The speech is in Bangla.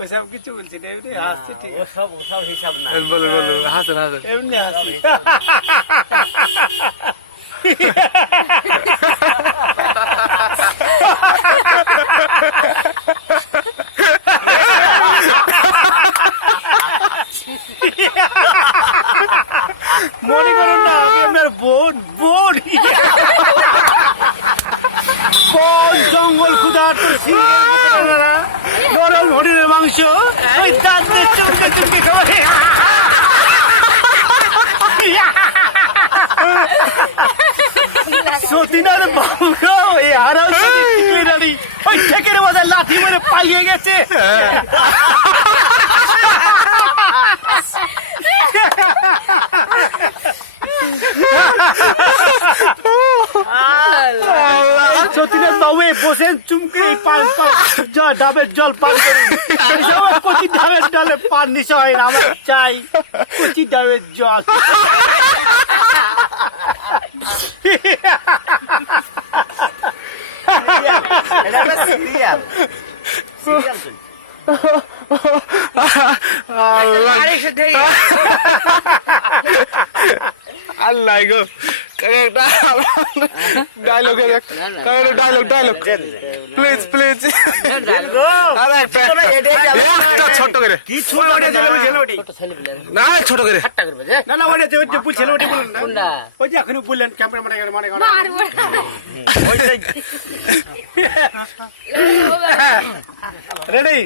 ওইসব কিছু বলছি না, এমনি হাসছি, ঠিক আছে। ওসব হিসাব না। বলো হাসেন হাসেন। এমনি হাসছি। মনে করুন না আমি আপনার বোন বোন বন জঙ্গল ক্ষুধার্ত নরম হরিণের মাংস ওই দাঁতে চমকে চমকে খাওয়াই। সতীনার বাবুরা ওই হারাও ওই ঠেকের মাথায় লাঠি মেরে পালিয়ে গেছে। সতীনের বাবু বসে চুমকে ডাবের জল পান করেন। কচি ডাবের জলে পান নিশা হয় না, আমার চাই কচি ডাবের জল। আল্লাহ গো ডায়লগ ডায়লগ প্লিজ প্লিজ ছোট করে না ছোট করে না না ওটা ছেলে ওটা বলুন না, ওই যে এখন বললেন ক্যামেরা মানে রেডি।